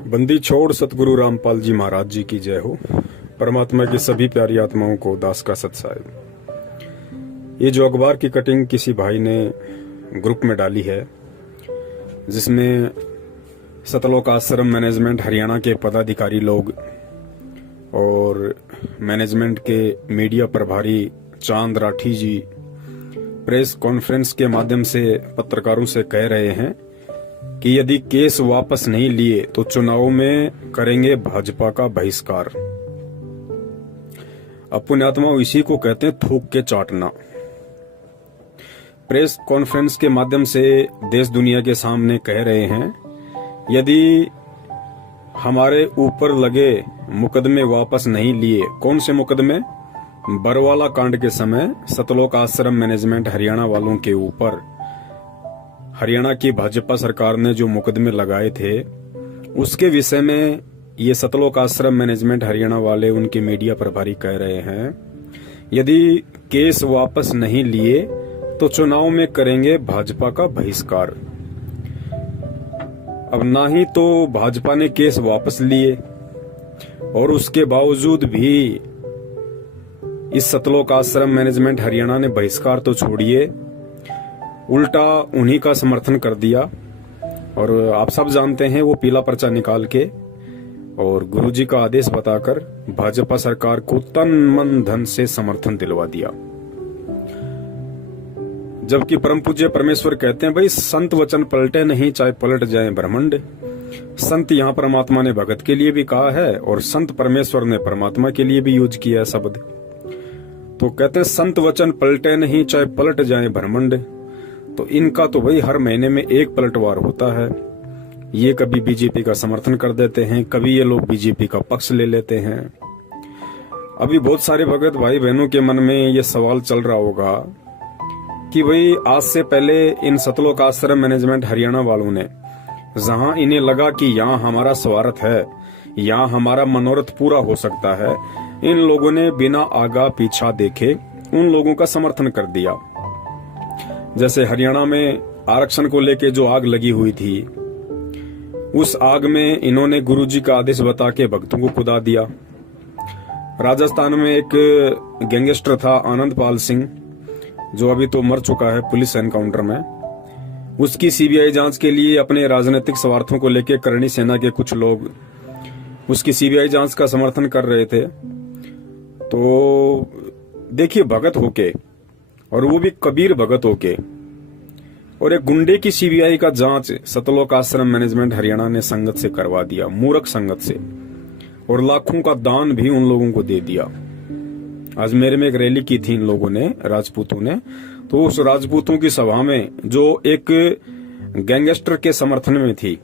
बंदी छोड़ सतगुरु रामपाल जी महाराज जी की जय हो। परमात्मा की सभी प्यारी आत्माओं को दास का सत्साहिब। ये जो अखबार की कटिंग किसी भाई ने ग्रुप में डाली है, जिसमें सतलोक आश्रम मैनेजमेंट हरियाणा के पदाधिकारी लोग और मैनेजमेंट के मीडिया प्रभारी चांद राठी जी प्रेस कॉन्फ्रेंस के माध्यम से पत्रकारों से कह रहे हैं कि यदि केस वापस नहीं लिए तो चुनाव में करेंगे भाजपा का बहिष्कार। अब पुण्यात्मा इसी को कहते हैं थूक के चाटना। प्रेस कॉन्फ्रेंस के माध्यम से देश दुनिया के सामने कह रहे हैं, यदि हमारे ऊपर लगे मुकदमे वापस नहीं लिए। कौन से मुकदमे? बरवाला कांड के समय सतलोक आश्रम मैनेजमेंट हरियाणा वालों के ऊपर हरियाणा की भाजपा सरकार ने जो मुकदमे लगाए थे, उसके विषय में ये सतलोक आश्रम मैनेजमेंट हरियाणा वाले, उनके मीडिया प्रभारी कह रहे हैं, यदि केस वापस नहीं लिए तो चुनाव में करेंगे भाजपा का बहिष्कार। अब ना ही तो भाजपा ने केस वापस लिए और उसके बावजूद भी इस सतलोक आश्रम मैनेजमेंट हरियाणा ने बहिष्कार तो छोड़िए, उल्टा उन्हीं का समर्थन कर दिया। और आप सब जानते हैं, वो पीला पर्चा निकाल के और गुरुजी का आदेश बताकर भाजपा सरकार को तन मन धन से समर्थन दिलवा दिया। जबकि परम पूज्य परमेश्वर कहते हैं, भाई संत वचन पलटे नहीं, चाहे पलट जाए ब्रह्मांड। संत यहाँ परमात्मा ने भगत के लिए भी कहा है और संत परमेश्वर ने परमात्मा के लिए भी यूज किया है शब्द। तो कहते हैं संत वचन पलटे नहीं, चाहे पलट जाए ब्रह्मांड। तो इनका तो भाई हर महीने में एक पलटवार होता है। ये कभी बीजेपी का समर्थन कर देते हैं, कभी ये लोग बीजेपी का पक्ष ले लेते हैं। अभी बहुत सारे भगत भाई बहनों के मन में ये सवाल चल रहा होगा कि भाई आज से पहले इन सतलोक आश्रम मैनेजमेंट हरियाणा वालों ने, जहां इन्हें लगा कि यहाँ हमारा स्वार्थ है, यहाँ हमारा मनोरथ पूरा हो सकता है, इन लोगों ने बिना आगा पीछा देखे उन लोगों का समर्थन कर दिया। जैसे हरियाणा में आरक्षण को लेके जो आग लगी हुई थी, उस आग में इन्होंने गुरुजी का आदेश बता के भक्तों को खुदा दिया। राजस्थान में एक गैंगस्टर था आनंद पाल सिंह, जो अभी तो मर चुका है पुलिस एनकाउंटर में। उसकी सीबीआई जांच के लिए अपने राजनीतिक स्वार्थों को लेकर करणी सेना के कुछ लोग उसकी सीबीआई जांच का समर्थन कर रहे थे। तो देखिए, भगत होके, और वो भी कबीर भगत होके, और एक गुंडे की सीबीआई का जांच सतलोक आश्रम मैनेजमेंट हरियाणा ने संगत से करवा दिया, मूर्ख संगत से, और लाखों का दान भी उन लोगों को दे दिया। आज मेरे में एक रैली की थी इन लोगों ने, राजपूतों ने। तो उस राजपूतों की सभा में जो एक गैंगस्टर के समर्थन में थी,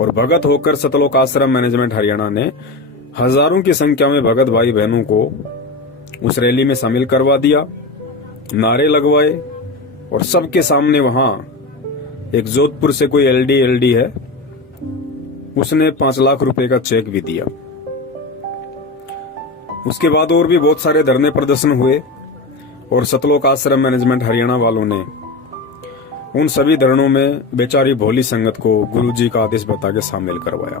और भगत होकर सतलोक आश्रम मैनेजमेंट हरियाणा ने हजारों की संख्या में भगत भाई बहनों को उस रैली में शामिल करवा दिया, नारे लगवाए, और सबके सामने वहां एक जोधपुर से कोई एलडी है, उसने 5 लाख रुपए का चेक भी दिया। उसके बाद और भी बहुत सारे धरने प्रदर्शन हुए, और सतलोक आश्रम मैनेजमेंट हरियाणा वालों ने उन सभी धरनों में बेचारी भोली संगत को गुरुजी का आदेश बता के शामिल करवाया।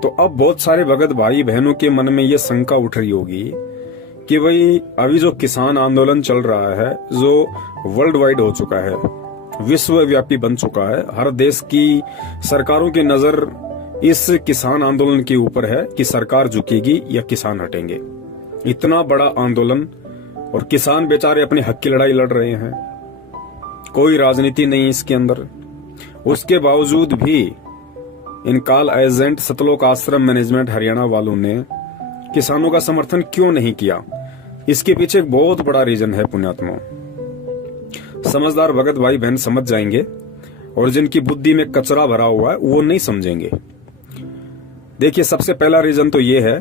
तो अब बहुत सारे भगत भाई बहनों के मन में ये शंका उठ रही होगी कि भाई अभी जो किसान आंदोलन चल रहा है, जो वर्ल्ड वाइड हो चुका है, विश्वव्यापी बन चुका है, हर देश की सरकारों की नजर इस किसान आंदोलन के ऊपर है कि सरकार झुकेगी या किसान हटेंगे। इतना बड़ा आंदोलन, और किसान बेचारे अपने हक की लड़ाई लड़ रहे हैं, कोई राजनीति नहीं इसके अंदर। उसके बावजूद भी इन कॉल एजेंट सतलोक आश्रम मैनेजमेंट हरियाणा वालों ने किसानों का समर्थन क्यों नहीं किया? इसके पीछे एक बहुत बड़ा रीजन है पुण्यात्मा। समझदार भगत भाई बहन समझ जाएंगे, और जिनकी बुद्धि में कचरा भरा हुआ है वो नहीं समझेंगे। देखिए, सबसे पहला रीजन तो ये है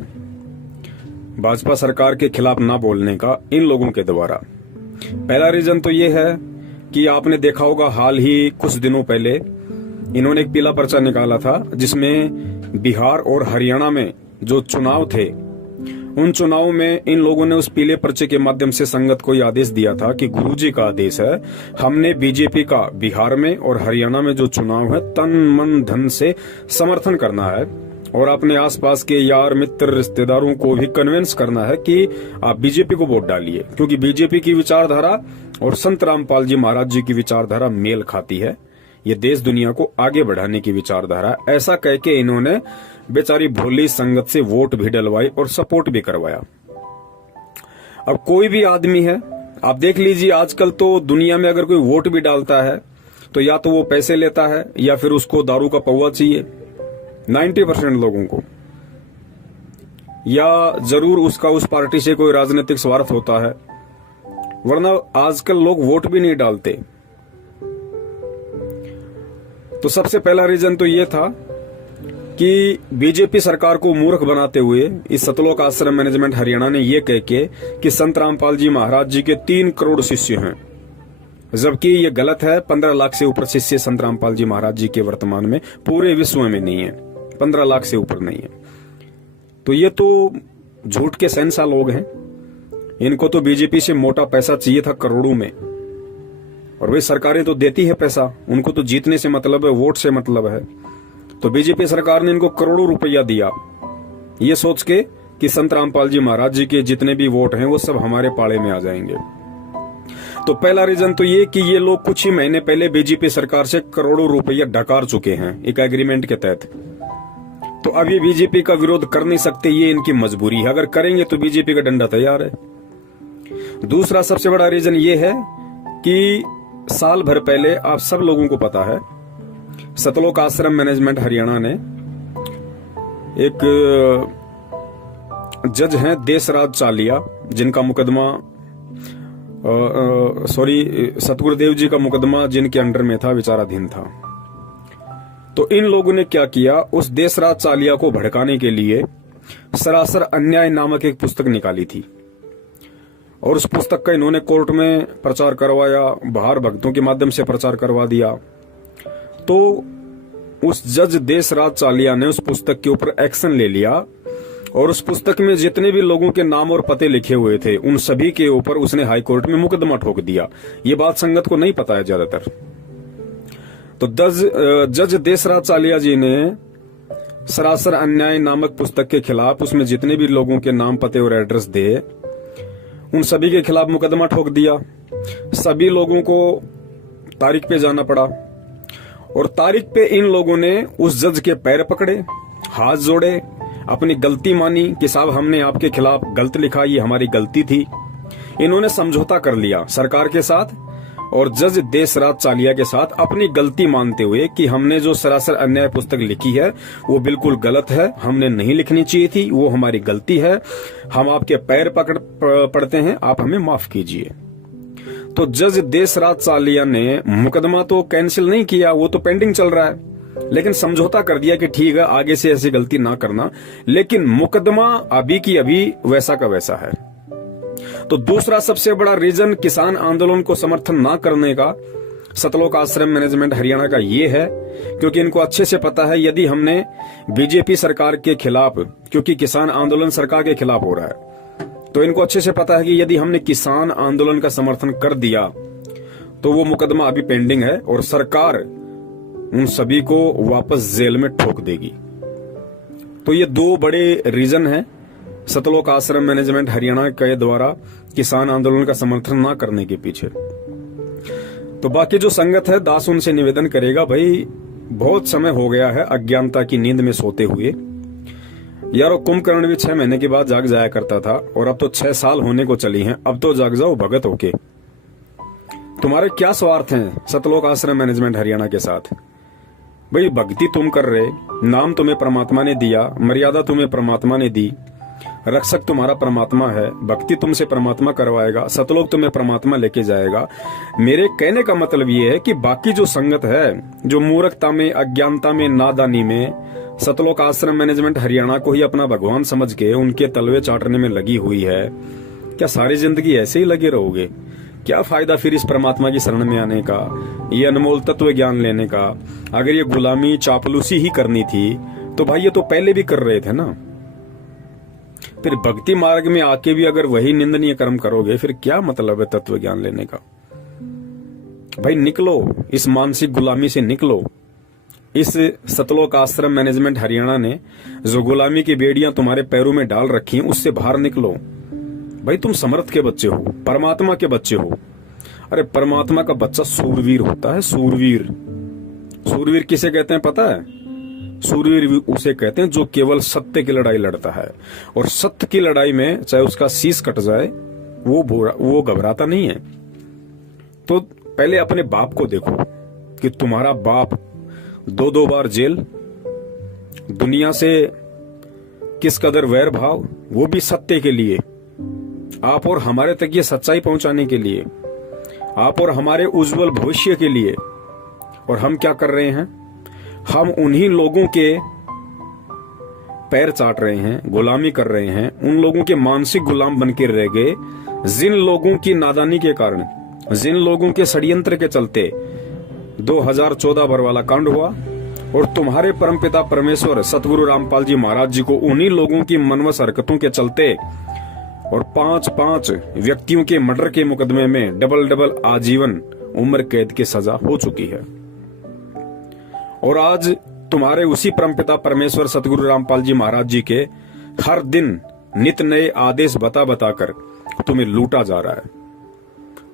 भाजपा सरकार के खिलाफ ना बोलने का इन लोगों के द्वारा। पहला रीजन तो ये है कि आपने देखा होगा, हाल ही कुछ दिनों पहले इन्होंने एक पीला पर्चा निकाला था, जिसमें बिहार और हरियाणा में जो चुनाव थे उन चुनाव में इन लोगों ने उस पीले पर्चे के माध्यम से संगत को यह आदेश दिया था कि गुरुजी का आदेश है, हमने बीजेपी का बिहार में और हरियाणा में जो चुनाव है तन मन धन से समर्थन करना है और अपने आसपास के यार मित्र रिश्तेदारों को भी कन्विंस करना है कि आप बीजेपी को वोट डालिए, क्योंकि बीजेपी की विचारधारा और संत रामपाल जी महाराज जी की विचारधारा मेल खाती है। ये देश दुनिया को आगे बढ़ाने की विचारधारा। ऐसा कह के इन्होंने बेचारी भोली संगत से वोट भी डलवाई और सपोर्ट भी करवाया। अब कोई भी आदमी है, आप देख लीजिए, आजकल तो दुनिया में अगर कोई वोट भी डालता है तो या तो वो पैसे लेता है या फिर उसको दारू का पौवा चाहिए 90% लोगों को, या जरूर उसका उस पार्टी से कोई राजनीतिक स्वार्थ होता है, वरना आजकल लोग वोट भी नहीं डालते। तो सबसे पहला रीजन तो ये था कि बीजेपी सरकार को मूर्ख बनाते हुए इस सतलोक आश्रम मैनेजमेंट हरियाणा ने यह कह के कि संत रामपाल जी महाराज जी के 3 करोड़ शिष्य हैं, जबकि ये गलत है। 15 लाख से ऊपर शिष्य संत रामपाल जी महाराज जी के वर्तमान में पूरे विश्व में नहीं है, 15 लाख से ऊपर नहीं है। तो ये तो झूठ के शहंशाह लोग हैं। इनको तो बीजेपी से मोटा पैसा चाहिए था करोड़ों में, और वे सरकारें तो देती है पैसा, उनको तो जीतने से मतलब है, वोट से मतलब है। तो बीजेपी सरकार ने इनको करोड़ों रुपया दिया ये सोच के कि संत रामपाल जी महाराज जी के जितने भी वोट हैं वो सब हमारे पाले में आ जाएंगे। तो पहला रीजन तो ये कि ये लोग कुछ ही महीने पहले बीजेपी सरकार से करोड़ों रुपया डकार चुके हैं एक एग्रीमेंट के तहत। तो अब ये बीजेपी का विरोध कर नहीं सकते, ये इनकी मजबूरी है। अगर करेंगे तो बीजेपी का डंडा तैयार है। दूसरा सबसे बड़ा रीजन ये है कि साल भर पहले, आप सब लोगों को पता है, सतलोक आश्रम मैनेजमेंट हरियाणा ने एक जज हैं देशराज चालिया, जिनका मुकदमा सतगुरुदेव जी का मुकदमा जिनके अंडर में था, विचाराधीन था। तो इन लोगों ने क्या किया, उस देशराज चालिया को भड़काने के लिए सरासर अन्याय नामक एक पुस्तक निकाली थी, और उस पुस्तक का इन्होंने कोर्ट में प्रचार करवाया, बाहर भक्तों के माध्यम से प्रचार करवा दिया। तो उस जज देशराज चालिया ने उस पुस्तक के ऊपर एक्शन ले लिया, और उस पुस्तक में जितने भी लोगों के नाम और पते लिखे हुए थे उन सभी के ऊपर उसने हाई कोर्ट में मुकदमा ठोक दिया। ये बात संगत को नहीं पता है ज्यादातर। तो जज देशराज चालिया जी ने सरासर अन्याय नामक पुस्तक के खिलाफ उसमें जितने भी लोगों के नाम पते और एड्रेस थे उन सभी के खिलाफ मुकदमा ठोक दिया। सभी लोगों को तारीख पे जाना पड़ा, और तारीख पे इन लोगों ने उस जज के पैर पकड़े, हाथ जोड़े, अपनी गलती मानी कि साहब हमने आपके खिलाफ गलत लिखा, ये हमारी गलती थी। इन्होंने समझौता कर लिया सरकार के साथ और जज देशराज चालिया के साथ, अपनी गलती मानते हुए कि हमने जो सरासर अन्याय पुस्तक लिखी है वो बिल्कुल गलत है, हमने नहीं लिखनी चाहिए थी, वो हमारी गलती है, हम आपके पैर पड़ते हैं, आप हमें माफ कीजिए। तो जज देशराज चालिया ने मुकदमा तो कैंसिल नहीं किया, वो तो पेंडिंग चल रहा है, लेकिन समझौता कर दिया कि ठीक है आगे से ऐसी गलती ना करना, लेकिन मुकदमा अभी की अभी वैसा का वैसा है। तो दूसरा सबसे बड़ा रीजन किसान आंदोलन को समर्थन ना करने का सतलोक आश्रम मैनेजमेंट हरियाणा का ये है, क्योंकि इनको अच्छे से पता है यदि हमने बीजेपी सरकार के खिलाफ, क्योंकि किसान आंदोलन सरकार के खिलाफ हो रहा है, तो इनको अच्छे से पता है कि यदि हमने किसान आंदोलन का समर्थन कर दिया तो वो मुकदमा अभी पेंडिंग है और सरकार उन सभी को वापस जेल में ठोक देगी। तो ये 2 बड़े रीजन हैं सतलोक आश्रम मैनेजमेंट हरियाणा के द्वारा किसान आंदोलन का समर्थन ना करने के पीछे। तो बाकी जो संगत है, दास उनसे निवेदन करेगा, भाई बहुत समय हो गया है अज्ञानता की नींद में सोते हुए। यारो कुंभकर्ण भी 6 महीने के बाद जाग जाया करता था, और अब तो 6 साल होने को चली हैं, अब तो जाग जाओ भगत होके। तुम्हारे क्या स्वार्थ हैं सतलोक आश्रम मैनेजमेंट हरियाणा के साथ? भाई भक्ति तुम कर रहे, नाम तुम्हें परमात्मा ने दिया, मर्यादा तुम्हें परमात्मा ने दी, रक्षक तुम्हारा परमात्मा है, भक्ति तुमसे परमात्मा करवाएगा, सतलोक तुम्हें परमात्मा लेके जाएगा। मेरे कहने का मतलब ये है कि बाकी जो संगत है जो मूर्खता में, अज्ञानता में, नादानी में सतलोक आश्रम मैनेजमेंट हरियाणा को ही अपना भगवान समझ के उनके तलवे चाटने में लगी हुई है, क्या सारी जिंदगी ऐसे ही लगे रहोगे? क्या फायदा फिर इस परमात्मा की शरण में आने का, ये अनमोल तत्व ज्ञान लेने का? अगर ये गुलामी चापलूसी ही करनी थी तो भाई ये तो पहले भी कर रहे थे ना। फिर भक्ति मार्ग में आके भी अगर वही निंदनीय कर्म करोगे, फिर क्या मतलब है तत्व ज्ञान लेने का? भाई निकलो, इस मानसिक गुलामी से निकलो। इस सतलोक आश्रम मैनेजमेंट हरियाणा ने जो गुलामी की बेड़ियां तुम्हारे पैरों में डाल रखी हैं, उससे बाहर निकलो। भाई तुम समर्थ के बच्चे हो, परमात्मा के बच्चे हो। अरे परमात्मा का बच्चा सूरवीर होता है, सूरवीर। सूरवीर किसे कहते हैं पता है? सूरवीर उसे कहते हैं जो केवल सत्य की लड़ाई लड़ता है, और सत्य की लड़ाई में चाहे उसका शीश कट जाए वो घबराता नहीं है। तो पहले अपने बाप को देखो कि तुम्हारा बाप 2-2 बार जेल, दुनिया से किस कदर वैर भाव, वो भी सत्य के लिए, आप और हमारे तक ये सच्चाई पहुंचाने के लिए, आप और हमारे उज्जवल भविष्य के लिए। और हम क्या कर रहे हैं? हम उन्हीं लोगों के पैर चाट रहे हैं, गुलामी कर रहे हैं, उन लोगों के मानसिक गुलाम बन के रह गए जिन लोगों की नादानी के कारण, जिन लोगों के षड्यंत्र के चलते 2014 बरवाला कांड हुआ। और तुम्हारे परमपिता परमेश्वर सतगुरु रामपाल जी महाराज जी को उन्हीं लोगों की मनवस हरकतों के चलते और 5-5 व्यक्तियों के मर्डर के मुकदमे में डबल आजीवन उम्र कैद की सजा हो चुकी है। और आज तुम्हारे उसी परमपिता परमेश्वर सतगुरु रामपाल जी महाराज जी के हर दिन नित नए आदेश बताकर तुम्हें लूटा जा रहा है,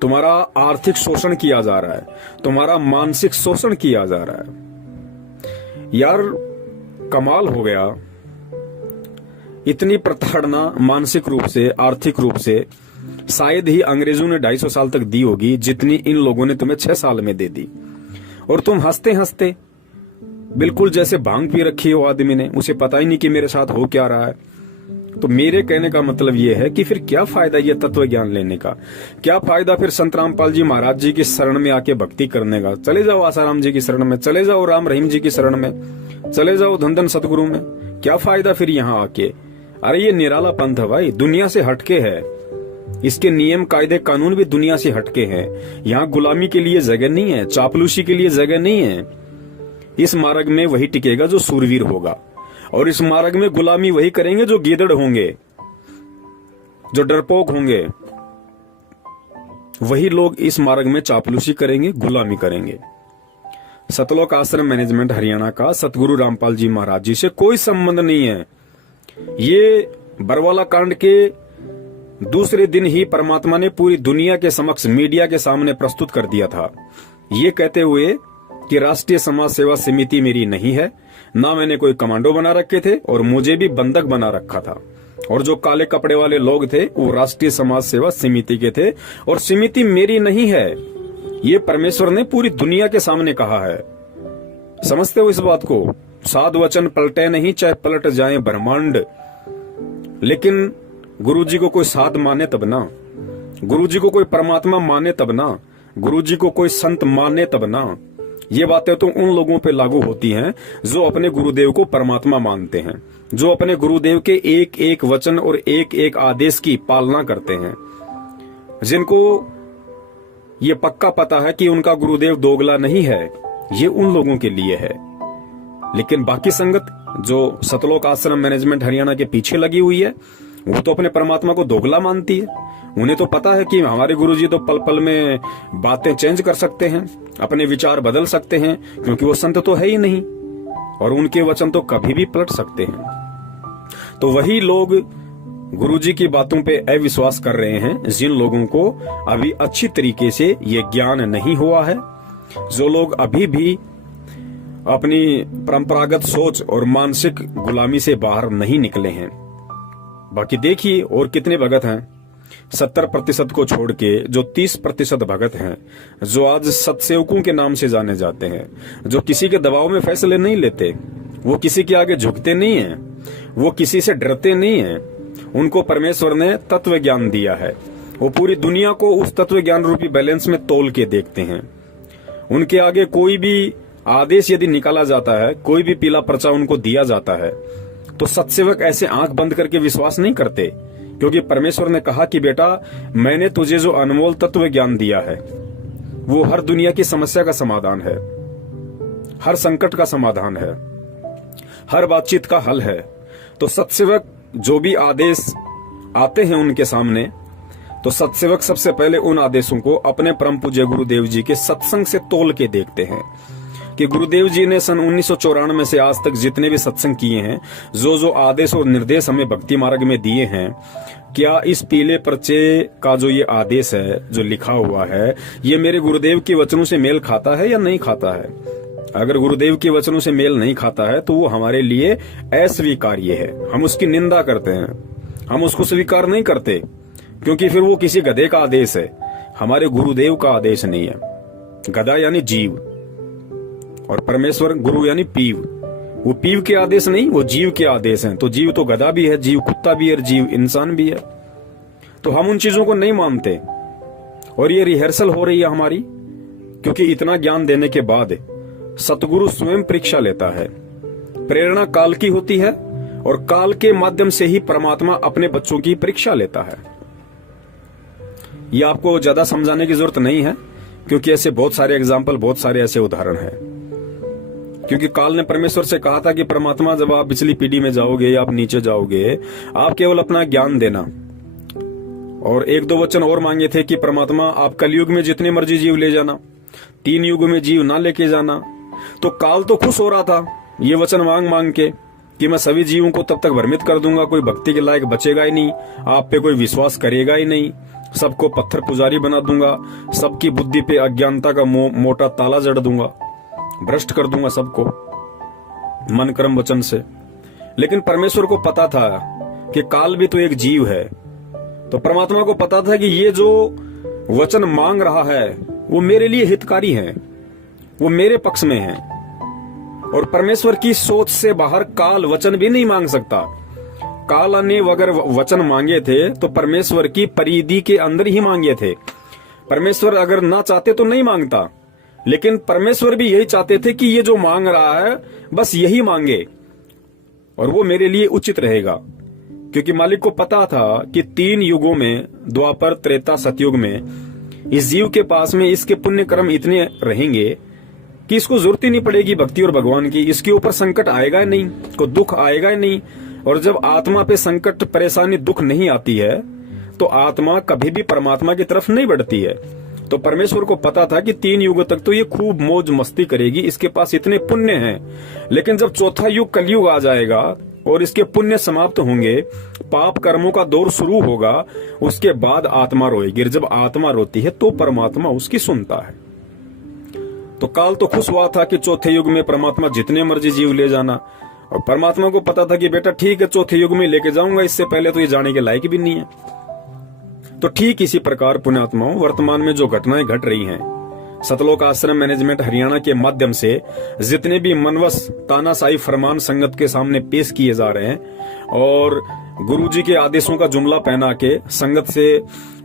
तुम्हारा आर्थिक शोषण किया जा रहा है, तुम्हारा मानसिक शोषण किया जा रहा है। यार कमाल हो गया। इतनी प्रताड़ना मानसिक रूप से, आर्थिक रूप से शायद ही अंग्रेजों ने 250 साल तक दी होगी जितनी इन लोगों ने तुम्हें 6 साल में दे दी। और तुम हंसते हंसते बिल्कुल जैसे भांग पी रखी हो आदमी ने, उसे पता ही नहीं कि मेरे साथ हो क्या रहा है। तो मेरे कहने का मतलब यह है कि फिर क्या फायदा ये तत्व ज्ञान लेने का? क्या फायदा फिर संत रामपाल जी महाराज जी की शरण में आके भक्ति करने का? चले जाओ आसाराम जी की शरण में, चले जाओ राम रहीम जी की शरण में, चले जाओ धन सतगुरु में। क्या फायदा फिर यहाँ आके? अरे ये निराला पंथ है भाई, दुनिया से हटके है। इसके नियम कायदे कानून भी दुनिया से हटके हैं। यहाँ गुलामी के लिए जगह नहीं है, चापलूसी के लिए जगह नहीं है। इस मार्ग में वही टिकेगा जो सूरवीर होगा, और इस मार्ग में गुलामी वही करेंगे जो गीदड़ होंगे, जो डरपोक होंगे। वही लोग इस मार्ग में चापलूसी करेंगे, गुलामी करेंगे। सतलोक आश्रम मैनेजमेंट हरियाणा का सतगुरु रामपाल जी महाराज जी से कोई संबंध नहीं है। ये बरवाला कांड के दूसरे दिन ही परमात्मा ने पूरी दुनिया के समक्ष मीडिया के सामने प्रस्तुत कर दिया था, ये कहते हुए कि राष्ट्रीय समाज सेवा समिति मेरी नहीं है, ना मैंने कोई कमांडो बना रखे थे और मुझे भी बंधक बना रखा था। और जो काले कपड़े वाले लोग थे वो राष्ट्रीय समाज सेवा समिति के थे, और समिति मेरी नहीं है। ये परमेश्वर ने पूरी दुनिया के सामने कहा है। समझते हो इस बात को? साधु वचन पलटे नहीं, चाहे पलट जाए ब्रह्मांड। लेकिन गुरुजी को कोई साध माने तब ना, गुरुजी को कोई परमात्मा माने तब ना, गुरुजी को कोई संत माने तब ना। ये बातें तो उन लोगों पे लागू होती हैं जो अपने गुरुदेव को परमात्मा मानते हैं, जो अपने गुरुदेव के एक एक वचन और एक एक आदेश की पालना करते हैं, जिनको ये पक्का पता है कि उनका गुरुदेव दोगला नहीं है। ये उन लोगों के लिए है। लेकिन बाकी संगत जो सतलोक आश्रम मैनेजमेंट हरियाणा के पीछे लगी हुई है, वो तो अपने परमात्मा को दोगला मानती है। उन्हें तो पता है कि हमारे गुरुजी तो पल पल में बातें चेंज कर सकते हैं, अपने विचार बदल सकते हैं, क्योंकि वो संत तो है ही नहीं, और उनके वचन तो कभी भी पलट सकते हैं। तो वही लोग गुरुजी की बातों पे अविश्वास कर रहे हैं जिन लोगों को अभी अच्छी तरीके से ये ज्ञान नहीं हुआ है, जो लोग अभी भी अपनी परंपरागत सोच और मानसिक गुलामी से बाहर नहीं निकले हैं। बाकी देखिए और कितने भगत हैं 70% को छोड़ के, जो 30% भगत हैं, जो आज सत्सेवकों के नाम से जाने जाते हैं, जो किसी के दबाव में फैसले नहीं लेते, वो किसी के आगे झुकते नहीं हैं, वो किसी से डरते नहीं हैं। उनको परमेश्वर ने तत्व ज्ञान दिया है, वो पूरी दुनिया को उस तत्व ज्ञान रूपी बैलेंस में तोल के देखते हैं। उनके आगे कोई भी आदेश यदि निकाला जाता है, कोई भी पीला पर्चा उनको दिया जाता है, तो सत्सेवक ऐसे आंख बंद करके विश्वास नहीं करते, क्योंकि परमेश्वर ने कहा कि बेटा मैंने तुझे जो अनमोल तत्व ज्ञान दिया है वो हर दुनिया की समस्या का समाधान है, हर संकट का समाधान है, हर बातचीत का हल है। तो सत्सेवक जो भी आदेश आते हैं उनके सामने, तो सत्सेवक सबसे पहले उन आदेशों को अपने परम पूज्य गुरुदेव जी के सत्संग से तोल के देखते हैं कि गुरुदेव जी ने सन 1994 से आज तक जितने भी सत्संग किए हैं, जो आदेश और निर्देश हमें भक्ति मार्ग में दिए हैं, क्या इस पीले पर्चे का जो ये आदेश है, जो लिखा हुआ है, ये मेरे गुरुदेव के वचनों से मेल खाता है या नहीं खाता है? अगर गुरुदेव के वचनों से मेल नहीं खाता है तो वो हमारे लिए अस्वीकार्य है, हम उसकी निंदा करते हैं, हम उसको स्वीकार नहीं करते, क्योंकि फिर वो किसी गधे का आदेश है, हमारे गुरुदेव का आदेश नहीं है। गधा यानी जीव और परमेश्वर गुरु यानी पीव, वो पीव के आदेश नहीं, वो जीव के आदेश हैं। तो जीव तो गधा भी है, जीव कुत्ता भी है, जीव इंसान भी है। तो हम उन चीजों को नहीं मानते और ये रिहर्सल हो रही है हमारी, क्योंकि इतना ज्ञान देने के बाद सतगुरु स्वयं परीक्षा लेता है। प्रेरणा काल की होती है और काल के माध्यम से ही परमात्मा अपने बच्चों की परीक्षा लेता है। ये आपको ज्यादा समझाने की जरूरत नहीं है, क्योंकि ऐसे बहुत सारे एग्जाम्पल, बहुत सारे ऐसे उदाहरण हैं। क्योंकि काल ने परमेश्वर से कहा था कि परमात्मा, जब आप पिछली पीढ़ी में जाओगे या आप नीचे जाओगे, आप केवल अपना ज्ञान देना। और एक दो वचन और मांगे थे कि परमात्मा आप कलयुग में जितने मर्जी जीव ले जाना, 3 युग में जीव ना लेके जाना। तो काल तो खुश हो रहा था ये वचन मांग मांग के कि मैं सभी जीवों को तब तक भ्रमित कर दूंगा, कोई भक्ति के लायक बचेगा ही नहीं, आप पे कोई विश्वास करेगा ही नहीं, सबको पत्थर पुजारी बना दूंगा, सबकी बुद्धि पे अज्ञानता का मोटा ताला जड़ दूंगा, भ्रष्ट कर दूंगा सबको मन कर्म वचन से। लेकिन परमेश्वर को पता था कि काल भी तो एक जीव है, तो परमात्मा को पता था कि ये जो वचन मांग रहा है वो मेरे लिए हितकारी है, वो मेरे पक्ष में है। और परमेश्वर की सोच से बाहर काल वचन भी नहीं मांग सकता। काल ने अगर वचन मांगे थे तो परमेश्वर की परिधि के अंदर ही मांगे थे। परमेश्वर अगर ना चाहते तो नहीं मांगता, लेकिन परमेश्वर भी यही चाहते थे कि ये जो मांग रहा है बस यही मांगे और वो मेरे लिए उचित रहेगा। क्योंकि मालिक को पता था कि 3 युगों में, द्वापर, त्रेता, सतयुग में, इस जीव के पास में इसके पुण्य कर्म इतने रहेंगे कि इसको जरूरत ही नहीं पड़ेगी भक्ति और भगवान की। इसके ऊपर संकट आएगा ही नहीं, कोई दुख आएगा ही नहीं। और जब आत्मा पे संकट, परेशानी, दुख नहीं आती है तो आत्मा कभी भी परमात्मा की तरफ नहीं बढ़ती है। तो परमेश्वर को पता था कि 3 युग तक तो ये खूब मौज मस्ती करेगी, इसके पास इतने पुण्य हैं। लेकिन जब चौथा युग कलयुग आ जाएगा और इसके पुण्य समाप्त होंगे, पाप कर्मों का दौर शुरू होगा, उसके बाद आत्मा रोएगी। जब आत्मा रोती है तो परमात्मा उसकी सुनता है। तो काल तो खुश हुआ था कि चौथे युग में परमात्मा जितने मर्जी जीव ले जाना, और परमात्मा को पता था कि बेटा ठीक है, चौथे युग में लेके जाऊंगा, इससे पहले तो ये जाने के लायक भी नहीं है। तो ठीक इसी प्रकार पुण्यात्माओं, वर्तमान में जो घटनाएं घट रही हैं, सतलोक आश्रम मैनेजमेंट हरियाणा के माध्यम से जितने भी मनवस तानाशाही फरमान संगत के सामने पेश किए जा रहे हैं और गुरुजी के आदेशों का जुमला पहना के संगत से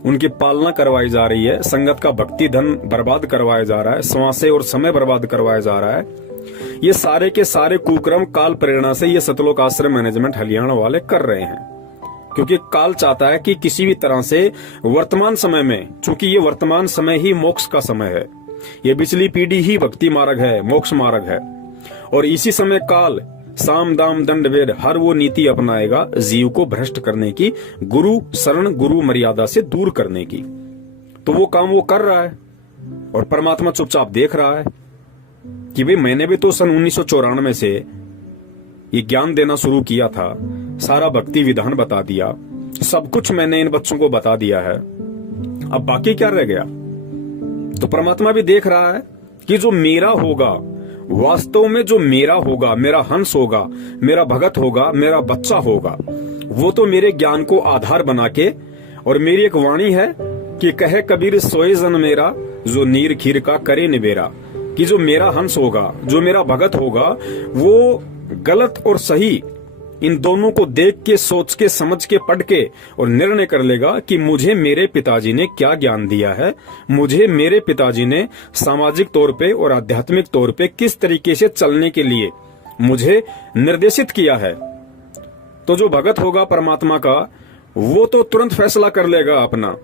उनकी पालना करवाई जा रही है, संगत का भक्ति धन बर्बाद करवाया जा रहा है, श्वासें और समय बर्बाद करवाया जा रहा है, ये सारे के सारे कुक्रम काल प्रेरणा से ये सतलोक आश्रम मैनेजमेंट हरियाणा वाले कर रहे हैं। क्योंकि काल चाहता है कि किसी भी तरह से वर्तमान समय में, चूंकि ये वर्तमान समय ही मोक्ष का समय है, ये पिछली पीढ़ी ही भक्ति मार्ग है, मोक्ष मार्ग है, और इसी समय काल साम दाम दंड भेद हर वो नीति अपनाएगा जीव को भ्रष्ट करने की, गुरु शरण गुरु मर्यादा से दूर करने की। तो वो काम वो कर रहा है और परमात्मा चुपचाप देख रहा है कि भाई मैंने भी तो सन 1994 से ये ज्ञान देना शुरू किया था, सारा भक्ति विधान बता दिया, सब कुछ मैंने इन बच्चों को बता दिया है, अब बाकी क्या रह गया। तो परमात्मा भी देख रहा है कि जो मेरा होगा, वास्तव में जो मेरा होगा, मेरा हंस होगा, मेरा भगत होगा, मेरा बच्चा होगा, वो तो मेरे ज्ञान को आधार बना के, और मेरी एक वाणी है कि कहे कबीर सोए जन मेरा, जो नीर खीर का करे निबेरा, कि जो मेरा हंस होगा, जो मेरा भगत होगा, वो गलत और सही इन दोनों को देख के, सोच के, समझ के, पढ़ के और निर्णय कर लेगा कि मुझे मेरे पिताजी ने क्या ज्ञान दिया है, मुझे मेरे पिताजी ने सामाजिक तौर पे और आध्यात्मिक तौर पे किस तरीके से चलने के लिए मुझे निर्देशित किया है। तो जो भगत होगा परमात्मा का, वो तो तुरंत फैसला कर लेगा अपना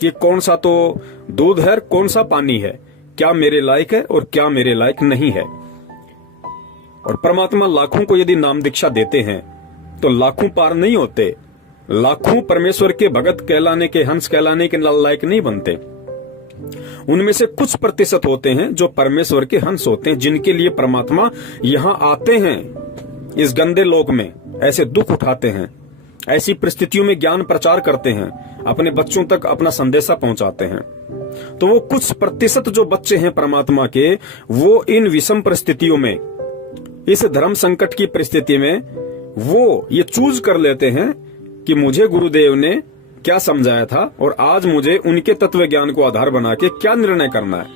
कि कौन सा तो दूध है, कौन सा पानी है, क्या मेरे लायक है और क्या मेरे लायक नहीं है। और परमात्मा लाखों को यदि नाम दीक्षा देते हैं तो लाखों पार नहीं होते। लाखों परमेश्वर के भगत कहलाने के, हंस कहलाने के लायक नहीं बनते। उनमें से कुछ प्रतिशत होते हैं जो परमेश्वर के हंस होते हैं, जिनके लिए परमात्मा यहां आते हैं, इस गंदे लोक में ऐसे दुख उठाते हैं, ऐसी परिस्थितियों में ज्ञान प्रचार करते हैं, अपने बच्चों तक अपना संदेशा पहुंचाते हैं। तो वो कुछ प्रतिशत जो बच्चे हैं परमात्मा के, वो इन विषम परिस्थितियों में, इस धर्म संकट की परिस्थिति में, वो ये चूज कर लेते हैं कि मुझे गुरुदेव ने क्या समझाया था और आज मुझे उनके तत्व ज्ञान को आधार बना के क्या निर्णय करना है।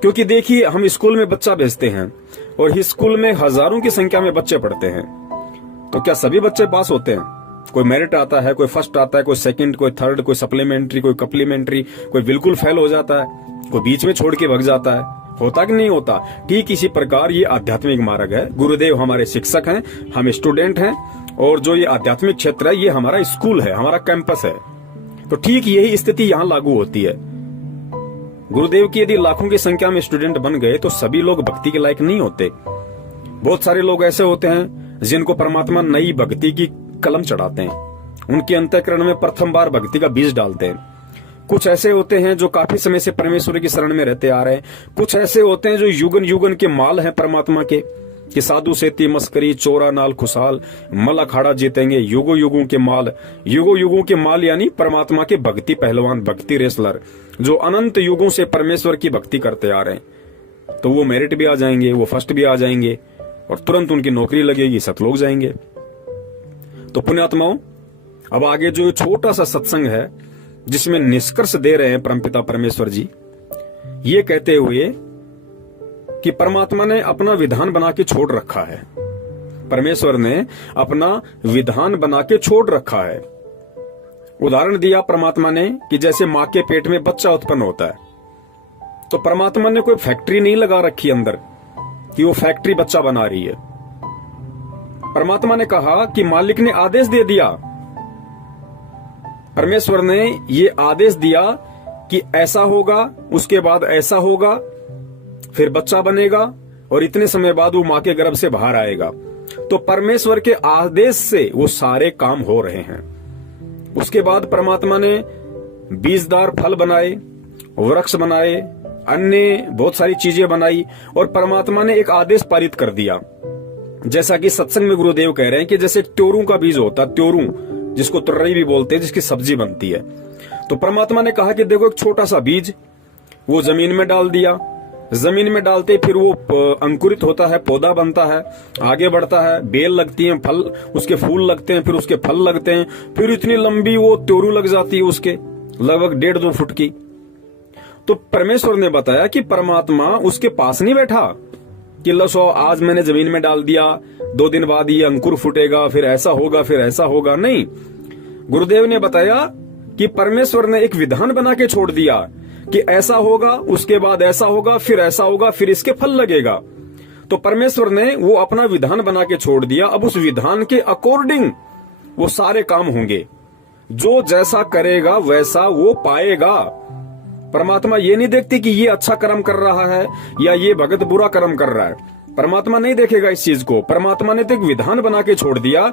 क्योंकि देखिए, हम स्कूल में बच्चा भेजते हैं और इस स्कूल में हजारों की संख्या में बच्चे पढ़ते हैं, तो क्या सभी बच्चे पास होते हैं? कोई मेरिट आता है, कोई फर्स्ट आता है, कोई सेकंड, कोई थर्ड, कोई सप्लीमेंट्री, कोई कप्लीमेंट्री, कोई बिल्कुल फेल हो जाता है, कोई बीच में छोड़ के भग जाता है। होता कि नहीं होता? ठीक इसी प्रकार ये आध्यात्मिक मार्ग है। गुरुदेव हमारे शिक्षक हैं, हम स्टूडेंट हैं, और जो ये आध्यात्मिक क्षेत्र है ये हमारा स्कूल है, हमारा कैंपस है। तो ठीक यही स्थिति यहाँ लागू होती है। गुरुदेव की यदि लाखों की संख्या में स्टूडेंट बन गए तो सभी लोग भक्ति के लायक नहीं होते। बहुत सारे लोग ऐसे होते हैं जिनको परमात्मा नई भक्ति की कलम चढ़ाते हैं, उनके अंतःकरण में प्रथम बार भक्ति का बीज डालते हैं। कुछ ऐसे होते हैं जो काफी समय से परमेश्वर की शरण में रहते आ रहे हैं। कुछ ऐसे होते हैं जो युगन युगन के माल हैं परमात्मा के, कि साधु सेती मस्करी चोरा नाल खुशहाल मल अखाड़ा जीतेंगे, युगो युगों के माल। युगो युगों के माल यानी परमात्मा के भक्ति पहलवान, भक्ति रेसलर, जो अनंत युगों से परमेश्वर की भक्ति करते आ रहे हैं। तो वो मेरिट भी आ जाएंगे, वो फर्स्ट भी आ जाएंगे और तुरंत उनकी नौकरी लगेगी, सतलोक जाएंगे। तो पुण्यात्माओं, अब आगे जो छोटा सा सत्संग है जिसमें निष्कर्ष दे रहे हैं परमपिता परमेश्वर जी, ये कहते हुए कि परमात्मा ने अपना विधान बना के छोड़ रखा है। परमेश्वर ने अपना विधान बना के छोड़ रखा है। उदाहरण दिया परमात्मा ने कि जैसे मां के पेट में बच्चा उत्पन्न होता है, तो परमात्मा ने कोई फैक्ट्री नहीं लगा रखी अंदर कि वो फैक्ट्री बच्चा बना रही है। परमात्मा ने कहा कि मालिक ने आदेश दे दिया, परमेश्वर ने ये आदेश दिया कि ऐसा होगा, उसके बाद ऐसा होगा, फिर बच्चा बनेगा और इतने समय बाद वो मां के गर्भ से बाहर आएगा। तो परमेश्वर के आदेश से वो सारे काम हो रहे हैं। उसके बाद परमात्मा ने बीजदार फल बनाए, वृक्ष बनाए, अन्य बहुत सारी चीजें बनाई और परमात्मा ने एक आदेश पारित कर दिया। जैसा कि सत्संग में गुरुदेव कह रहे हैं कि जैसे त्योरू का बीज होता, त्योरू जिसको तुर्रई भी बोलते हैं, जिसकी सब्जी बनती है। तो परमात्मा ने कहा कि देखो एक छोटा सा बीज वो जमीन में डाल दिया, जमीन में डालते फिर वो अंकुरित होता है, पौधा बनता है, आगे बढ़ता है, बेल लगती है, फल, उसके फूल लगते हैं, फिर उसके फल लगते हैं, फिर इतनी लंबी वो त्योरू लग जाती है उसके लगभग 1.5-2 फुट की। तो परमेश्वर ने बताया कि परमात्मा उसके पास नहीं बैठा कि लो आज मैंने जमीन में डाल दिया, 2 दिन बाद ये अंकुर फूटेगा, फिर ऐसा होगा, फिर ऐसा होगा। नहीं, गुरुदेव ने बताया कि परमेश्वर ने एक विधान बना के छोड़ दिया कि ऐसा होगा, उसके बाद ऐसा होगा, फिर ऐसा होगा, फिर इसके फल लगेगा। तो परमेश्वर ने वो अपना विधान बना के छोड़ दिया। अब उस विधान के अकॉर्डिंग वो सारे काम होंगे। जो जैसा करेगा वैसा वो पाएगा। परमात्मा ये नहीं देखती कि ये अच्छा कर्म कर रहा है या ये भगत बुरा कर्म कर रहा है। परमात्मा नहीं देखेगा इस चीज को। परमात्मा ने तो एक विधान बना के छोड़ दिया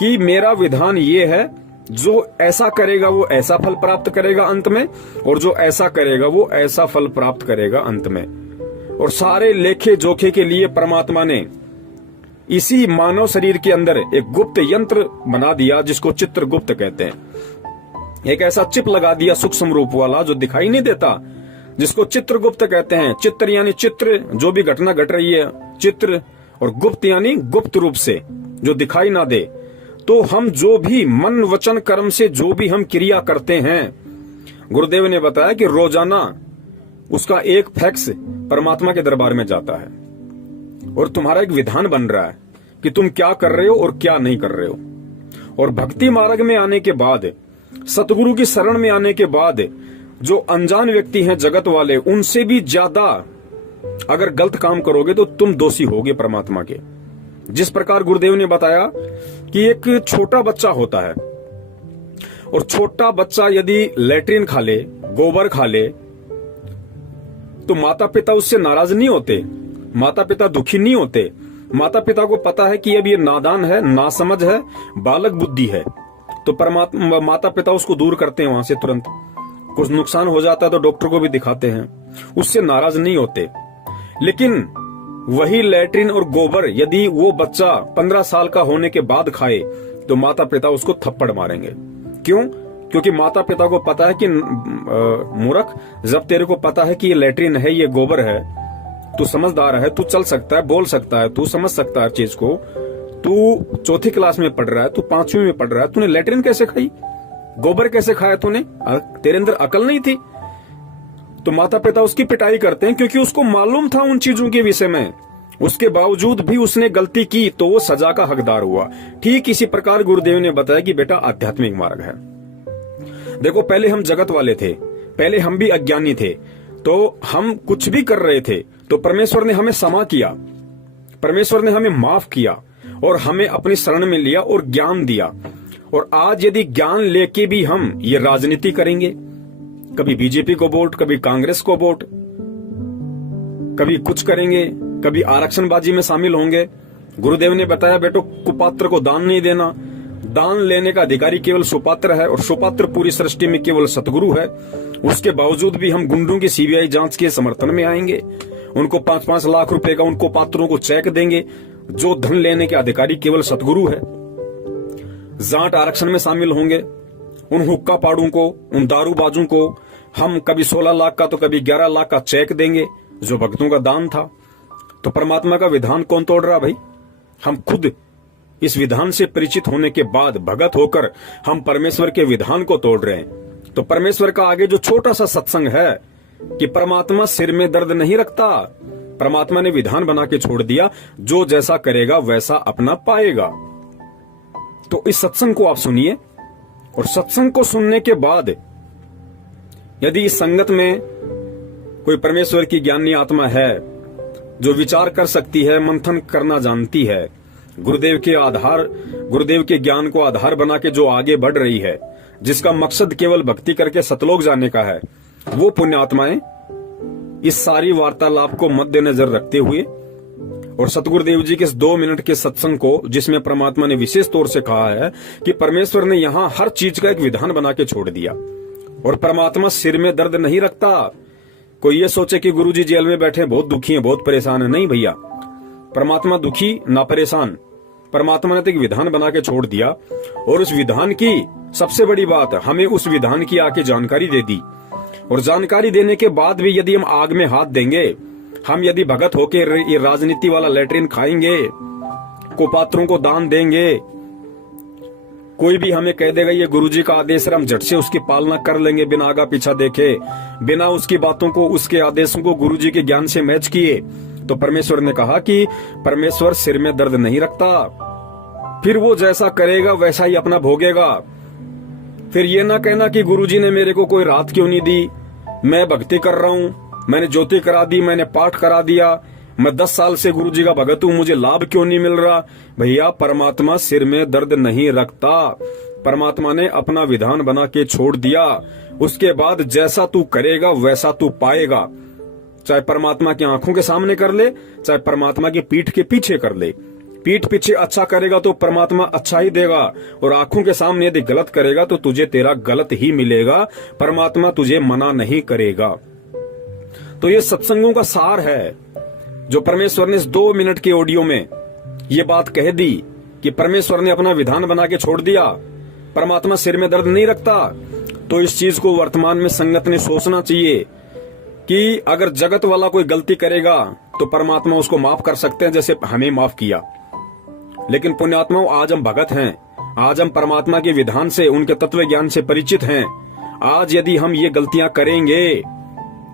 कि मेरा विधान ये है, जो ऐसा करेगा वो ऐसा फल प्राप्त करेगा अंत में, और जो ऐसा करेगा वो ऐसा फल प्राप्त करेगा अंत में। और सारे लेखे जोखे के लिए परमात्मा ने इसी मानव शरीर के अंदर एक गुप्त यंत्र बना दिया जिसको चित्रगुप्त कहते हैं। एक ऐसा चिप लगा दिया सूक्ष्म रूप वाला जो दिखाई नहीं देता, जिसको चित्रगुप्त कहते हैं। चित्र यानी चित्र, जो भी घटना घट रही है चित्र, और गुप्त यानी गुप्त रूप से जो दिखाई ना दे। तो हम जो भी मन वचन कर्म से जो भी हम क्रिया करते हैं, गुरुदेव ने बताया कि रोजाना उसका एक फैक्स परमात्मा के दरबार में जाता है और तुम्हारा एक विधान बन रहा है कि तुम क्या कर रहे हो और क्या नहीं कर रहे हो। और भक्ति मार्ग में आने के बाद, सतगुरु की शरण में आने के बाद, जो अनजान व्यक्ति हैं जगत वाले, उनसे भी ज्यादा अगर गलत काम करोगे तो तुम दोषी होगे परमात्मा के। जिस प्रकार गुरुदेव ने बताया कि एक छोटा बच्चा होता है और छोटा बच्चा यदि लैट्रिन खा ले, गोबर खा ले, तो माता पिता उससे नाराज नहीं होते, माता पिता दुखी नहीं होते। माता पिता को पता है कि अब ये नादान है, नासमझ है, बालक बुद्धि है, तो परमात्मा माता पिता उसको दूर करते हैं वहां से तुरंत। कुछ नुकसान हो जाता है तो डॉक्टर को भी दिखाते हैं, उससे नाराज नहीं होते। लेकिन वही लैट्रिन और गोबर यदि वो बच्चा 15 साल का होने के बाद खाए तो माता पिता उसको थप्पड़ मारेंगे। क्यों? क्योंकि माता पिता को पता है कि मूर्ख, जब तेरे को पता है कि ये लैट्रिन है, ये गोबर है, तू समझदार है, तू चल सकता है, बोल सकता है, तू समझ सकता है चीज को, तू चौथी क्लास में पढ़ रहा है, तू 5वीं में पढ़ रहा है, तूने लैट्रिन कैसे खाई, गोबर कैसे खाया तूने? तेरे अंदर अकल नहीं थी? तो माता पिता उसकी पिटाई करते हैं क्योंकि उसको मालूम था उन चीजों के विषय में, उसके बावजूद भी उसने गलती की तो वो सजा का हकदार हुआ। ठीक इसी प्रकार गुरुदेव ने बताया कि बेटा आध्यात्मिक मार्ग है। देखो, पहले हम जगत वाले थे, पहले हम भी अज्ञानी थे, तो हम कुछ भी कर रहे थे तो परमेश्वर ने हमें क्षमा किया, परमेश्वर ने हमें माफ किया और हमें अपनी शरण में लिया और ज्ञान दिया। और आज यदि ज्ञान लेके भी हम ये राजनीति करेंगे, कभी बीजेपी को वोट, कभी कांग्रेस को वोट, कभी कुछ करेंगे, कभी आरक्षणबाजी में शामिल होंगे। गुरुदेव ने बताया बेटो, कुपात्र को दान नहीं देना, दान लेने का अधिकारी केवल सुपात्र है और सुपात्र पूरी सृष्टि में केवल सतगुरु है। उसके बावजूद भी हम गुंडों की सीबीआई जांच के समर्थन में आएंगे, उनको 5-5 लाख रुपए का उनको पात्रों को चेक देंगे। जो धन लेने के अधिकारी केवल सतगुरु है। जाट आरक्षण में शामिल होंगे, उन हुक्का पाड़ों को, उन दारूबाजों को हम कभी 16 लाख का तो कभी 11 लाख का चेक देंगे जो भक्तों का दान था। तो परमात्मा का विधान कौन तोड़ रहा भाई? हम खुद इस विधान से परिचित होने के बाद भगत होकर हम परमेश्वर के विधान को तोड़ रहे हैं। तो परमेश्वर का आगे जो छोटा सा सत्संग है कि परमात्मा सिर में दर्द नहीं रखता, परमात्मा ने विधान बना के छोड़ दिया, जो जैसा करेगा वैसा अपना पाएगा। तो इस सत्संग को आप सुनिए और सत्संग को सुनने के बाद यदि इस संगत में कोई परमेश्वर की ज्ञानी आत्मा है जो विचार कर सकती है, मंथन करना जानती है, गुरुदेव के ज्ञान को आधार बना के जो आगे बढ़ रही है, जिसका मकसद केवल भक्ति करके सतलोक जाने का है, वो पुण्यात्माएं इस सारी वार्तालाप को मद्देनजर रखते हुए और सतगुरुदेव जी के इस 2 मिनट के सत्संग को, जिसमें परमात्मा ने विशेष तौर से कहा है कि परमेश्वर ने यहाँ हर चीज का एक विधान बना के छोड़ दिया और परमात्मा सिर में दर्द नहीं रखता। कोई ये सोचे कि गुरुजी जेल में बैठे बहुत दुखी हैं, बहुत परेशान है, नहीं भैया, परमात्मा दुखी ना परेशान। परमात्मा ने तो एक विधान बना के छोड़ दिया और उस विधान की सबसे बड़ी बात, हमें उस विधान की आके जानकारी दे दी। और जानकारी देने के बाद भी यदि हम आग में हाथ देंगे, हम यदि भगत होके ये राजनीति वाला लैट्रिन खाएंगे, कुपात्रों को दान देंगे, कोई भी हमें कह देगा ये गुरुजी का आदेश है, हम झट से उसकी पालना कर लेंगे बिना आगा पीछा देखे, बिना उसकी बातों को, उसके आदेशों को गुरुजी के ज्ञान से मैच किए, तो परमेश्वर ने कहा कि परमेश्वर सिर में दर्द नहीं रखता, फिर वो जैसा करेगा वैसा ही अपना भोगेगा। फिर ये ना कहना कि गुरुजी ने मेरे को कोई राहत क्यों नहीं दी, मैं भक्ति कर रहा हूँ, मैंने ज्योति करा दी, मैंने पाठ करा दिया, मैं 10 साल से गुरुजी का भगत हूँ, मुझे लाभ क्यों नहीं मिल रहा। भैया, परमात्मा सिर में दर्द नहीं रखता, परमात्मा ने अपना विधान बना के छोड़ दिया, उसके बाद जैसा तू करेगा वैसा तू पाएगा। चाहे परमात्मा की आंखों के सामने कर ले, चाहे परमात्मा की पीठ के पीछे कर ले। पीठ पीछे अच्छा करेगा तो परमात्मा अच्छा ही देगा, और आंखों के सामने यदि गलत करेगा तो तुझे तेरा गलत ही मिलेगा, परमात्मा तुझे मना नहीं करेगा। तो ये सत्संगों का सार है जो परमेश्वर ने इस 2 मिनट के ऑडियो में ये बात कह दी कि परमेश्वर ने अपना विधान बना के छोड़ दिया, परमात्मा सिर में दर्द नहीं रखता। तो इस चीज को वर्तमान में संगत ने सोचना चाहिए कि अगर जगत वाला कोई गलती करेगा तो परमात्मा उसको माफ कर सकते हैं, जैसे हमें माफ किया। लेकिन पुण्यात्माओं, आज हम भगत हैं, आज हम परमात्मा के विधान से, उनके तत्व ज्ञान से परिचित हैं। आज यदि हम ये गलतियां करेंगे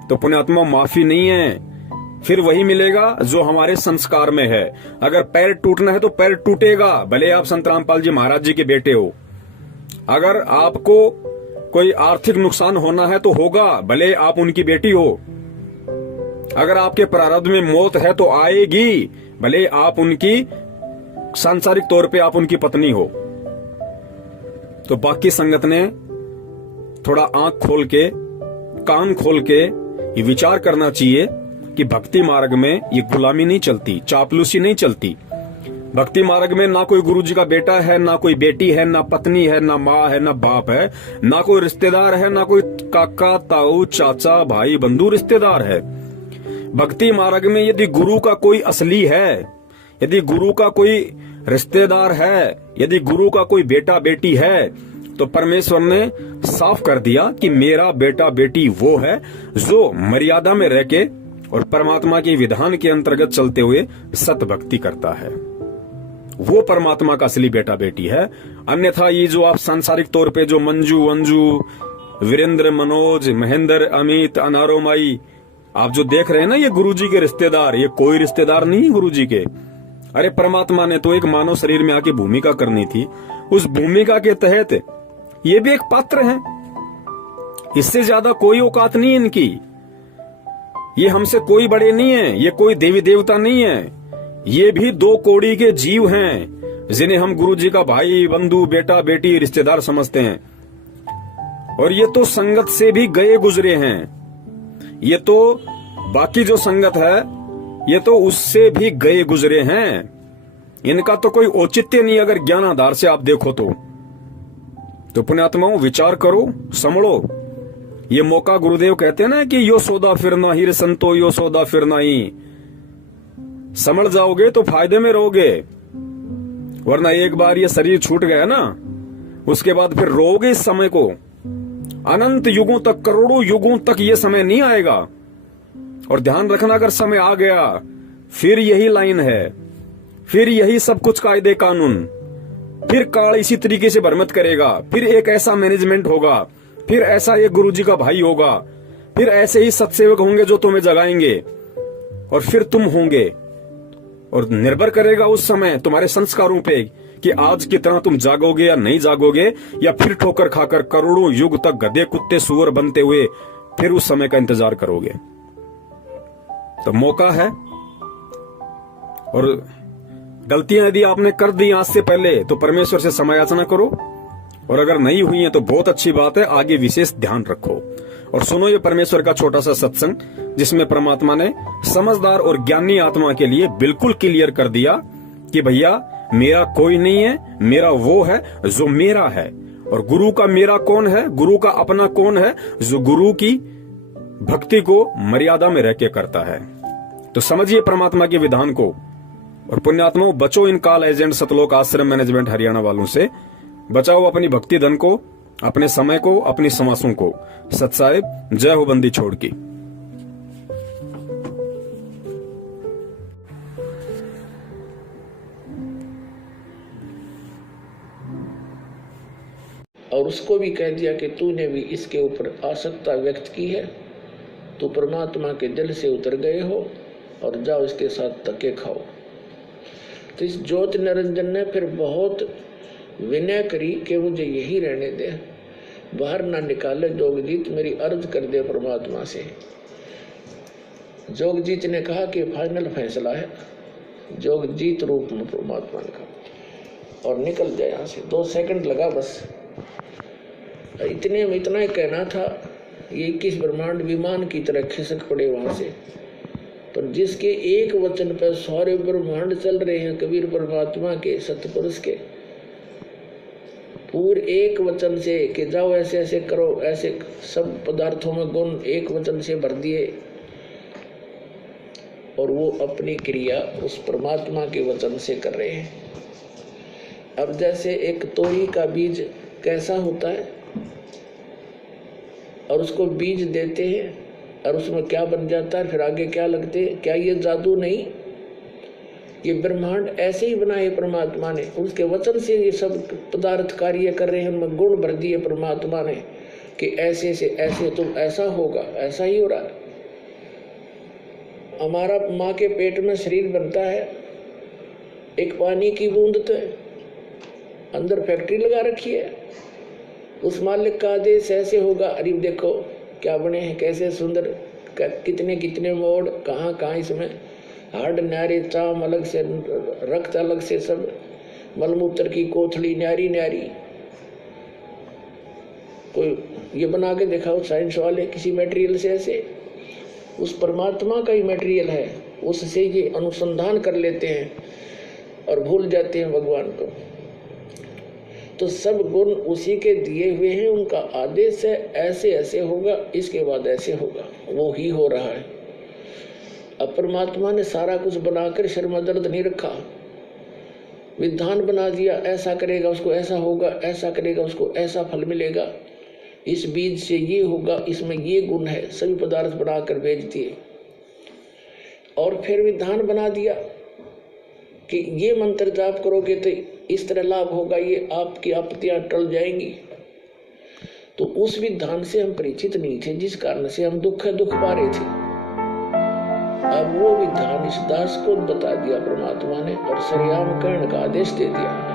तो पुण्यात्माओं माफी नहीं है, फिर वही मिलेगा जो हमारे संस्कार में है। अगर पैर टूटना है तो पैर टूटेगा, भले आप संत रामपाल जी महाराज जी के बेटे हो। अगर आपको कोई आर्थिक नुकसान होना है तो होगा, भले आप उनकी बेटी हो। अगर आपके प्रारब्ध में मौत है तो आएगी, भले आप उनकी सांसारिक तौर पे आप उनकी पत्नी हो। तो बाकी संगत ने थोड़ा आंख खोल के, कान खोल के ये विचार करना चाहिए कि भक्ति मार्ग में ये गुलामी नहीं चलती, चापलूसी नहीं चलती। भक्ति मार्ग में ना कोई गुरु जी का बेटा है, ना कोई बेटी है, ना पत्नी है, ना माँ है, ना बाप है, ना कोई रिश्तेदार है, ना कोई काका ताऊ चाचा भाई बंधु रिश्तेदार है। भक्ति मार्ग में यदि गुरु का कोई असली है, यदि गुरु का कोई रिश्तेदार है, यदि गुरु का कोई बेटा बेटी है, तो परमेश्वर ने साफ कर दिया कि मेरा बेटा बेटी वो है जो मर्यादा में रह के और परमात्मा के विधान के अंतर्गत चलते हुए सत भक्ति करता है। वो परमात्मा का असली बेटा बेटी है। अन्यथा ये जो आप सांसारिक तौर पे जो मंजू अंजू वीरेंद्र मनोज महेंद्र अमित अनारोमाई आप जो देख रहे हैं ना, ये गुरुजी के रिश्तेदार, ये कोई रिश्तेदार नहीं है गुरुजी के। अरे परमात्मा ने तो एक मानव शरीर में आके भूमिका करनी थी, उस भूमिका के तहत ये भी एक पात्र हैं। इससे ज्यादा कोई औकात नहीं है इनकी। ये हमसे कोई बड़े नहीं है, ये कोई देवी देवता नहीं है, ये भी दो कौड़ी के जीव हैं जिन्हें हम गुरुजी का भाई बंधु बेटा बेटी रिश्तेदार समझते हैं। और ये तो संगत से भी गए गुजरे हैं, ये तो बाकी जो संगत है ये तो उससे भी गए गुजरे हैं। इनका तो कोई औचित्य नहीं अगर ज्ञान आधार से आप देखो तो पुण्यात्माओं विचार करो, समझो। ये मौका गुरुदेव कहते हैं ना कि यो सौदा फिर ना ही रे संतो, यो सौदा फिर ना ही। समझ जाओगे तो फायदे में रहोगे, वरना एक बार ये शरीर छूट गया ना, उसके बाद फिर रोगे इस समय को। अनंत युगों तक, करोड़ों युगों तक ये समय नहीं आएगा। और ध्यान रखना, अगर समय आ गया फिर यही लाइन है, फिर यही सब कुछ कायदे कानून, फिर काल इसी तरीके से भ्रमित करेगा, फिर एक ऐसा मैनेजमेंट होगा, फिर ऐसा एक गुरुजी का भाई होगा, फिर ऐसे ही सत्सेवक होंगे जो तुम्हें जगाएंगे, और फिर तुम होंगे। और निर्भर करेगा उस समय तुम्हारे संस्कारों पे कि आज की तरह तुम जागोगे या नहीं जागोगे, या फिर ठोकर खाकर करोड़ों युग तक गधे कुत्ते सुअर बनते हुए फिर उस समय का इंतजार करोगे। तो मौका है। और गलतियां यदि आपने कर दी आज से पहले तो परमेश्वर से क्षमा याचना करो, और अगर नहीं हुई है तो बहुत अच्छी बात है, आगे विशेष ध्यान रखो। और सुनो ये परमेश्वर का छोटा सा सत्संग, जिसमें परमात्मा ने समझदार और ज्ञानी आत्मा के लिए बिल्कुल क्लियर कर दिया कि भैया मेरा कोई नहीं है, मेरा वो है जो मेरा है। और गुरु का मेरा कौन है, गुरु का अपना कौन है, जो गुरु की भक्ति को मर्यादा में रह के करता है। तो समझिए परमात्मा के विधान को। और पुण्यात्माओं, बचो इन काल एजेंट सतलोक आश्रम मैनेजमेंट हरियाणा वालों से। बचाओ अपनी भक्ति धन को, अपने समय को, अपनी समासों को। सत साहिब, जय हो बंदी छोड़ की। और उसको भी कह दिया कि तूने भी इसके ऊपर आसक्ता व्यक्त की है, तो परमात्मा के दिल से उतर गए हो और जाओ इसके साथ धक्के खाओ। तो इस ज्योति निरंजन ने फिर बहुत विनय करी कि मुझे यही रहने दे, बाहर ना निकाले। जोगजीत मेरी अर्ज कर दे परमात्मा से। जोगजीत ने कहा कि फाइनल फैसला है, जोगजीत रूप में परमात्मा ने कहा, और निकल जाए यहाँ से। 2 सेकंड लगा बस। इतने में इतना ही कहना था, ये 21 ब्रह्मांड विमान की तरह खिसक पड़े वहां से। पर जिसके एक वचन पर सारे ब्रह्मांड चल रहे हैं, कबीर परमात्मा के सतपुरुष के पूरे एक वचन से कि जाओ ऐसे ऐसे करो, ऐसे सब पदार्थों में गुण एक वचन से भर दिए। और वो अपनी क्रिया उस परमात्मा के वचन से कर रहे हैं। अब जैसे एक तोरी का बीज कैसा होता है, और उसको बीज देते हैं और उसमें क्या बन जाता है, फिर आगे क्या लगते हैं, क्या ये जादू नहीं? ये ब्रह्मांड ऐसे ही बनाए परमात्मा ने, उसके वचन से ये सब पदार्थ कार्य कर रहे हैं, उनमें गुण भर दिए परमात्मा ने कि ऐसे से ऐसे तुम ऐसा होगा, ऐसा ही हो रहा है। हमारा माँ के पेट में शरीर बनता है, एक पानी की बूंद तो है, अंदर फैक्ट्री लगा रखी है, उस मालिक का आदेश ऐसे होगा। अरे देखो क्या बने हैं, कैसे सुंदर, कितने कितने मोड़, कहाँ कहाँ इसमें हार्ड न्यारी, चाम अलग से, रक्त अलग से, सब मलमूत्र की कोथड़ी न्यारी न्यारी। कोई ये बना के दिखाओ साइंस वाले किसी मटेरियल से, ऐसे उस परमात्मा का ही मटेरियल है, उससे ये अनुसंधान कर लेते हैं। और भूल जाते हैं भगवान को। तो सब गुण उसी के दिए हुए हैं, उनका आदेश है ऐसे ऐसे होगा, इसके बाद ऐसे होगा, वो ही हो रहा है। अब परमात्मा ने सारा कुछ बनाकर शर्म दर्द नहीं रखा, विधान बना दिया, ऐसा करेगा उसको ऐसा होगा, ऐसा करेगा उसको ऐसा फल मिलेगा, इस बीज से ये होगा, इसमें ये गुण है, सभी पदार्थ बनाकर भेज दिए। और फिर विधान बना दिया कि ये मंत्र जाप करोगे तो इस तरह लाभ होगा, ये आपकी आपत्तियां टल जाएंगी। तो उस विधान से हम परिचित नहीं थे, जिस कारण से हम दुख पा रहे थे। अब वो विधान इस दास को बता दिया परमात्मा ने और सरेआम कर्ण का आदेश दे दिया।